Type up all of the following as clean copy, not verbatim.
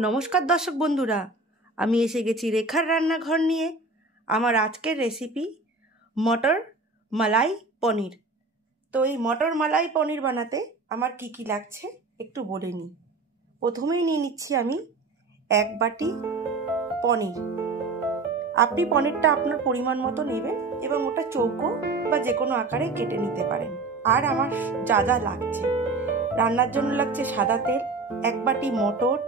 নমস্কার দর্শক বন্ধুরা, আমি এসে গেছি রেখার রান্নাঘর নিয়ে। আমার আজকের রেসিপি মটর মালাই পনির। তো এই মটর মালাই পনির বানাতে আমার কি কি লাগছে একটু বলে নিই। প্রথমেই নিয়ে নিচ্ছি আমি 1 বাটি পনির। আপনি পনিরটা আপনার পরিমাণ মতো নেবেন এবং ওটা চৌকো বা যে কোনো আকারে কেটে নিতে পারেন। আর আমার যা যা লাগছে, রান্নার জন্য লাগছে সাদা তেল, 1 বাটি মটর,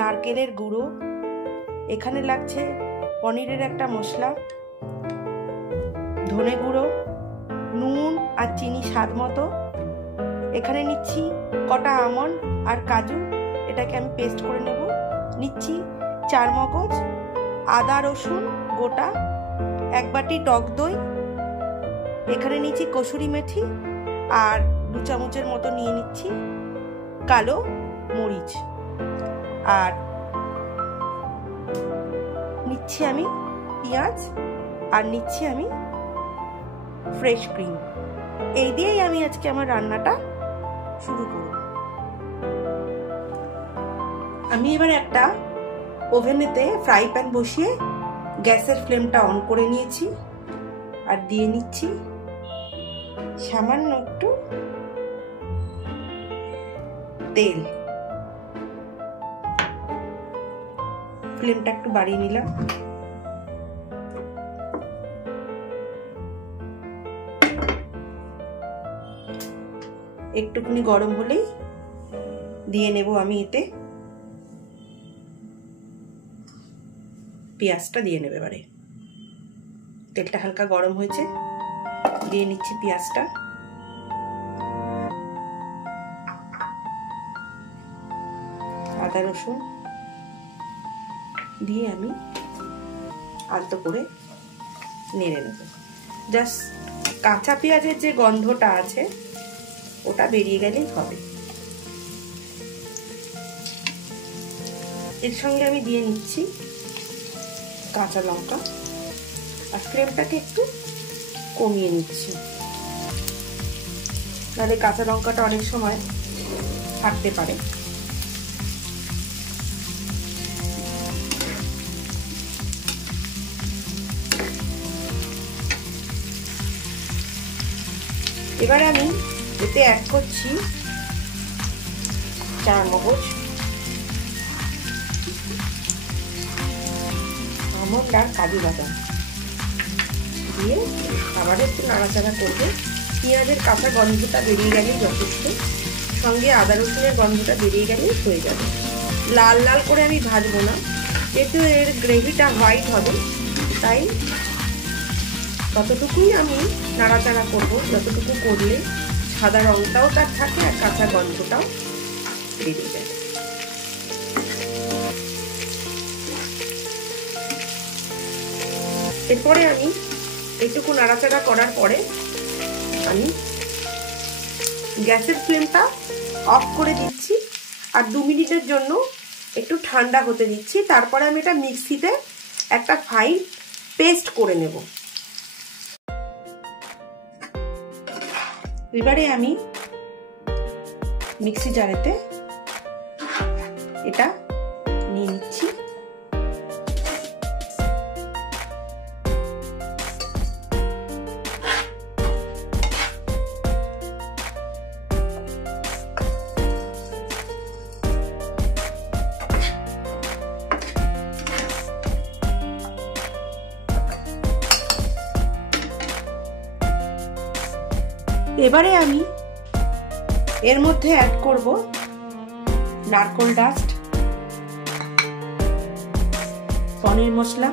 নারকেলের গুঁড়ো, এখানে লাগছে পনিরের একটা মশলা, ধনে গুঁড়ো, নুন আর চিনি স্বাদ মতো। এখানে নিচ্ছি কটা আমন্ড আর কাজু, এটাকে আমি পেস্ট করে নেব। নিচ্ছি 4 মগজ, আদা রসুন গোটা, 1 বাটি টক দই, এখানে নিচ্ছি কসুরি মেথি আর 2 চামচের মতো নিয়ে নিচ্ছি কালো মরিচ, আর নিচ্ছি আমি পেঁয়াজ, আর নিচ্ছি আমি ফ্রেশ ক্রিম। এই দিয়েই আমি আজকে আমার রান্নাটা শুরু করব। আমি এবার একটা ওভেনেতে ফ্রাই প্যান বসিয়ে গ্যাসের ফ্লেমটা অন করে নিয়েছি, আর দিয়ে নিচ্ছি সামান্য একটু তেল। ফ্লেমটা একটু বাড়িয়ে নিলাম। একটুখানি গরম হলেই দিয়ে নেব আমি এতে পেঁয়াজটা দিয়ে নেবে। এবারে তেলটা হালকা গরম হয়েছে, দিয়ে নিচ্ছি পেঁয়াজটা। আদা রসুন দিয়ে আমি আলতো করে নেড়ে নেব। জাস্ট কাঁচা পেঁয়াজের যে গন্ধটা আছে ওটা বেরিয়ে গেলেই হবে। এর সঙ্গে আমি দিয়ে নিচ্ছি কাঁচা লঙ্কা, আর ফ্লেমটাকে একটু কমিয়ে নিচ্ছি, নাহলে কাঁচা লঙ্কাটা অনেক সময় ফাটতে পারে। এবারে আমি এতে অ্যাড করছি 4 মগজ, আমন্ড আর কাজু বাদাম দিয়ে আবার একটু নাড়াচাড়া করবো। পেঁয়াজের কাঁচা গন্ধটা বেরিয়ে গেলেই যথেষ্ট, সঙ্গে আদা রসুনের গন্ধটা বেরিয়ে গেলেই হয়ে যাবে। লাল লাল করে আমি ভাজবো না, যেহেতু এর গ্রেভিটা হোয়াইট হবে, তাই ততটুকুই আমি নাড়াচাড়া করবো, যতটুকু করলে সাদা রংটাও তার থাকে আর কাঁচা গন্ধটাও বেরিয়ে যায়। এরপরে আমি এইটুকু নাড়াচাড়া করার পরে আমি গ্যাসের ফ্লেমটা অফ করে দিচ্ছি, আর 2 মিনিটের জন্য একটু ঠান্ডা হতে দিচ্ছি। তারপরে আমি এটা মিক্সিতে একটা ফাইন পেস্ট করে নেব। এবারে আমি মিক্সি জারেতে এটা নিয়ে নিচ্ছি। এবারে আমি এর মধ্যে অ্যাড করব নারকেল ডাস্ট, পনির মশলা,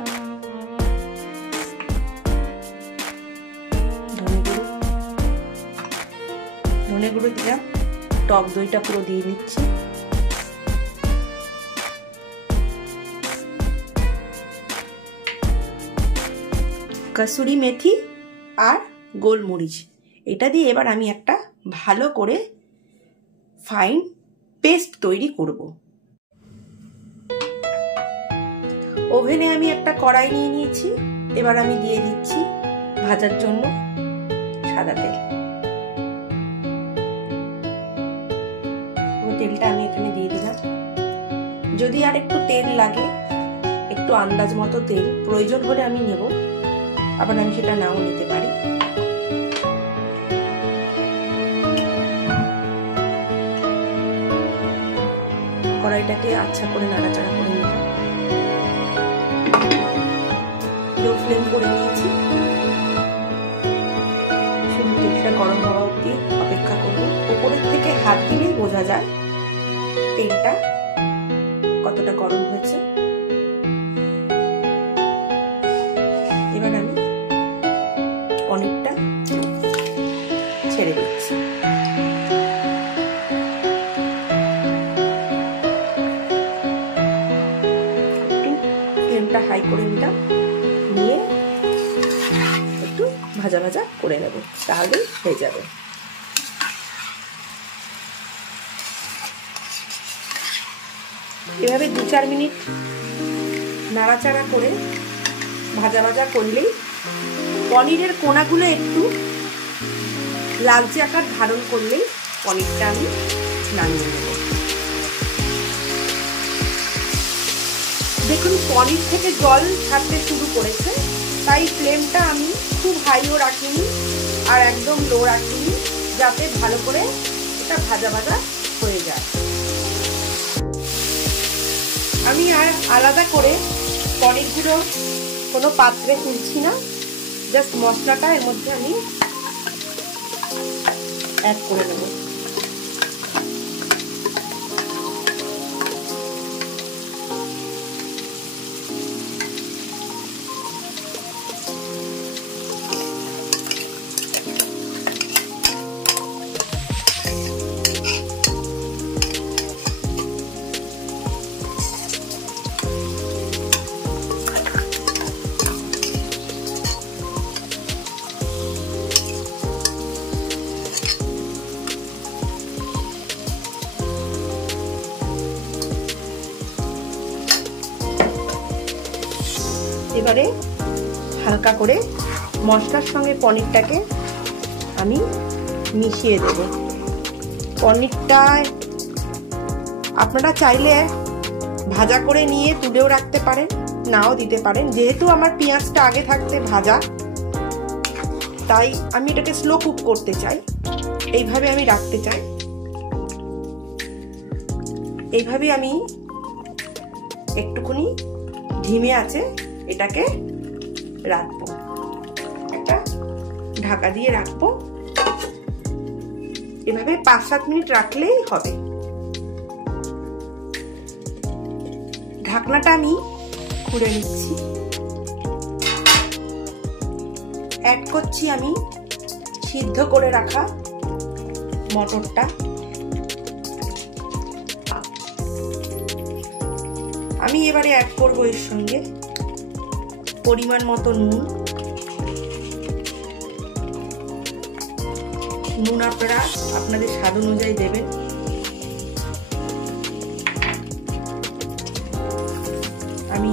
ধনে গুঁড়ো দিলাম, টক দইটা পুরো দিয়ে নিচ্ছি, কসুরি মেথি আর গোলমরিচ। এটা দিয়ে এবার আমি একটা ভালো করে ফাইন পেস্ট তৈরি করব। ওভেনে আমি একটা কড়াই নিয়ে নিয়েছি, এবার আমি দিয়ে দিচ্ছি ভাজার জন্য সাদা তেল। তেলটা আমি এখানে দিয়ে দিলাম। যদি আর একটু তেল লাগে, একটু আন্দাজ মতো তেল প্রয়োজন হলে আমি নেব, আবার আমি সেটা নাও নিতে পারি। কড়াইটাকে আচ্ছা করে নাড়াচাড়া করে নিলাম, লো ফ্লেম করে নিয়েছি। শুধু তেলটা গরম হওয়া অবধি অপেক্ষা করবো। উপরের থেকে হাত দিলেই বোঝা যায় তেলটা কতটা গরম হয়েছে। এবার আমি পনিরটা ছেড়ে দিচ্ছি। ফ্লেমটা হাই করে নিলাম, নিয়ে একটু ভাজা ভাজা করে নেব, তাহলেই হয়ে যাবে। এভাবে 2-4 মিনিট নাড়াচাড়া করে ভাজা ভাজা করলেই পনিরের কোনাগুলো একটু লালচে আকার ধারণ করলেই পনিরটা আমি নামিয়ে নেব। দেখুন পনির থেকে জল ছাড়তে শুরু করেছে, তাই ফ্লেমটা আমি খুব হাইও রাখিনি আর একদম লো রাখিনি, যাতে ভালো করে এটা ভাজা ভাজা হয়ে যায়। আমি আর আলাদা করে পনিরগুলো কোনো পাত্রে তুলছি না, জাস্ট মশলাটা এর মধ্যে আমি অ্যাড করে নেব। এবারে হালকা করে মশলার সঙ্গে পনিরটাকে আমি মিশিয়ে দেব। পনিরটা আপনারা চাইলে ভাজা করে নিয়ে তুলেও রাখতে পারেন, নাও দিতে পারেন। যেহেতু আমার পেঁয়াজটা আগে থাকতে ভাজা, তাই আমি এটাকে স্লো কুক করতে চাই, এইভাবে আমি রাখতে চাই। এইভাবে আমি একটুখানি ধিমে আছে এটাকে রাখবো, একটা ঢাকা দিয়ে রাখবো। এভাবে 5-7 মিনিট রাখলেই হবে। ঢাকনাটা আমি খুলে নিচ্ছি। অ্যাড করছি আমি সিদ্ধ করে রাখা মটরটা। আমি এবারে অ্যাড করবো এর সঙ্গে পরিমাণ মতো নুন। নুন আপনারা আপনাদের স্বাদ অনুযায়ী দেবেন। আমি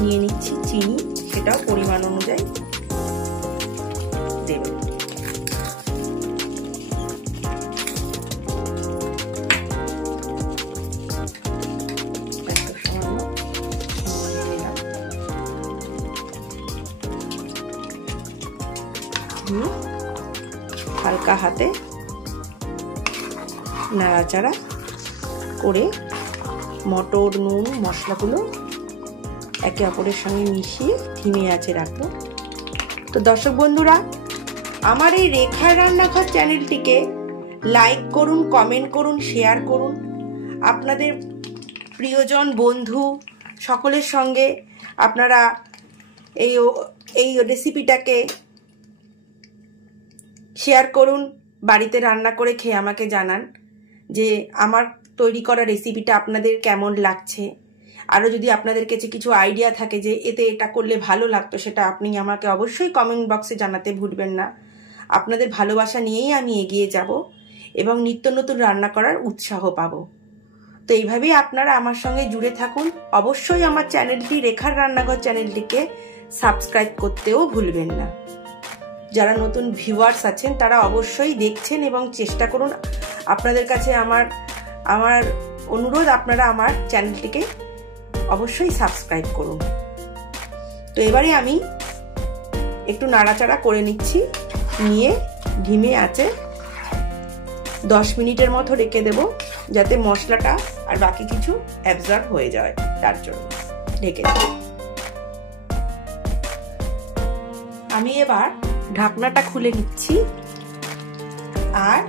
নিয়ে নিচ্ছি চিনি, সেটাও পরিমাণ অনুযায়ী দেবেন। হালকা হাতে নাড়াচাড়া করে মটর, নুন, মশলাগুলো একে অপরের সঙ্গে মিশিয়ে ধিমে আঁচে রাখবো। তো দর্শক বন্ধুরা, আমার এই রেখার রান্নাঘর চ্যানেলটিকে লাইক করুন, কমেন্ট করুন, শেয়ার করুন। আপনাদের প্রিয়জন, বন্ধু সকলের সঙ্গে আপনারা এই রেসিপিটাকে শেয়ার করুন। বাড়িতে রান্না করে খেয়ে আমাকে জানান যে আমার তৈরি করা রেসিপিটা আপনাদের কেমন লাগছে। আরও যদি আপনাদের কাছে কিছু আইডিয়া থাকে যে এতে এটা করলে ভালো লাগতো, সেটা আপনি আমাকে অবশ্যই কমেন্ট বক্সে জানাতে ভুলবেন না। আপনাদের ভালোবাসা নিয়েই আমি এগিয়ে যাব এবং নিত্য নতুন রান্না করার উৎসাহ পাবো। তো এইভাবেই আপনারা আমার সঙ্গে জুড়ে থাকুন। অবশ্যই আমার চ্যানেলটি, রেখার রান্নাঘর চ্যানেলটিকে সাবস্ক্রাইব করতেও ভুলবেন না। যারা নতুন ভিউয়ার্স আছেন তারা অবশ্যই দেখছেন এবং চেষ্টা করুন আপনাদের কাছে আমার আমার অনুরোধ, আপনারা আমার চ্যানেলটিকে অবশ্যই সাবস্ক্রাইব করুন। তো এবারে আমি একটু নাড়াচাড়া করে নিচ্ছি, নিয়ে ধিমে আঁচে 10 মিনিটের মতো রেখে দেব, যাতে মশলাটা আর বাকি কিছু অ্যাবজর্ব হয়ে যায়, তার জন্য ঢেকে দেব। আমি এবার ঢাকনাটা খুলে নিচ্ছি আর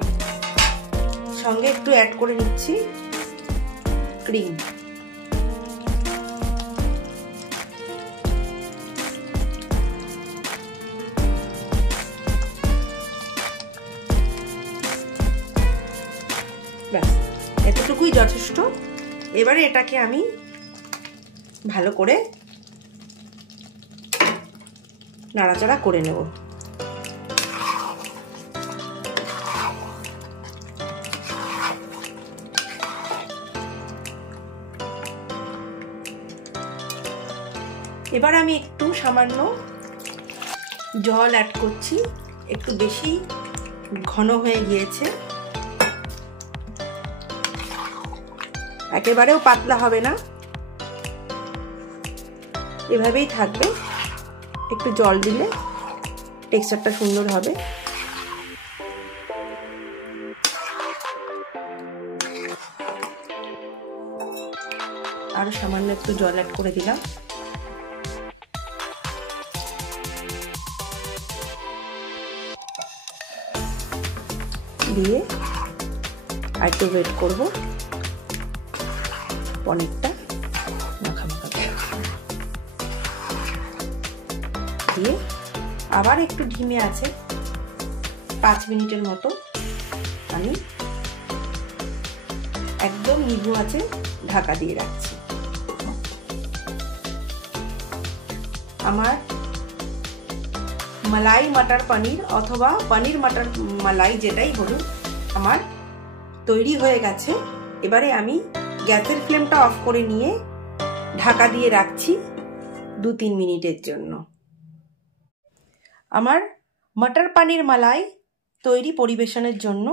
সঙ্গে একটু অ্যাড করে নিচ্ছি ক্রিম। ব্যাস, এতটুকুই যথেষ্ট। এবারে এটাকে আমি ভালো করে নাড়াচাড়া করে নেব। এবার আমি একটু সামান্য জল অ্যাড করছি, একটু বেশি ঘন হয়ে গিয়েছে, একেবারেও পাতলা হবে না, এভাবেই থাকবে। একটু জল দিলে টেক্সচারটা সুন্দর হবে। আরো সামান্য একটু জল অ্যাড করে দিলাম। দিয়ে আর একটু ওয়েট করবো পনিরটা মাখামাখা দিয়ে আবার একটু ধিমে আছে 5 মিনিটের মতো আমি একদম নিভু আছে ঢাকা দিয়ে রাখছি। আমার মালাই মটর পনির অথবা পনির মটর মালাই যেটাই বলুন আমার তৈরি হয়ে গেছে। এবারে আমি গ্যাসের ফ্লেমটা অফ করে নিয়ে ঢাকা দিয়ে রাখছি 2-3 মিনিটের জন্য। আমার মটর পনির মালাই তৈরি পরিবেশনের জন্য।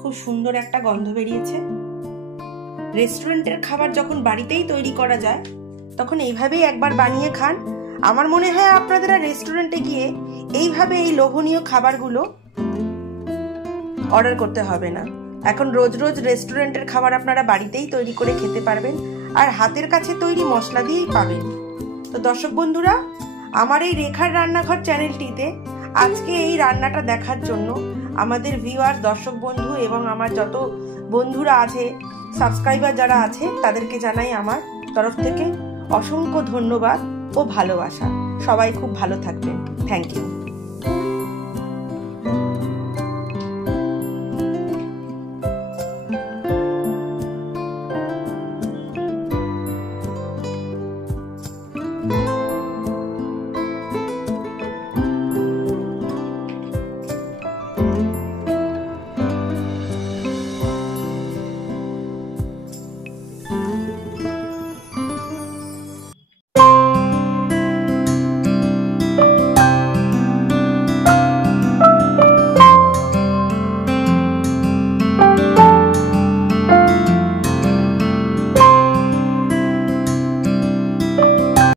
খুব সুন্দর একটা গন্ধ বেরিয়েছে। রেস্টুরেন্টের খাবার যখন বাড়িতেই তৈরি করা যায় তখন এইভাবেই একবার বানিয়ে খান। আমার মনে হয় আপনারা রেস্টুরেন্টে গিয়ে এইভাবে এই লোভনীয় খাবারগুলো অর্ডার করতে হবে না। এখন রোজ রোজ রেস্টুরেন্টের খাবার আপনারা বাড়িতেই তৈরি করে খেতে পারবেন আর হাতের কাছে তৈরি মশলা দিয়েই পাবেন। তো দর্শক বন্ধুরা, আমার এই রেখার রান্নাঘর চ্যানেলটিতে আজকে এই রান্নাটা দেখার জন্য আমাদের ভিউয়ার, দর্শক বন্ধু এবং আমার যত বন্ধুরা আছে, সাবস্ক্রাইবার যারা আছে, তাদেরকে জানাই আমার তরফ থেকে অসংখ্য ধন্যবাদ ও ভালোবাসা। সবাই খুব ভালো থাকবেন। Thank you.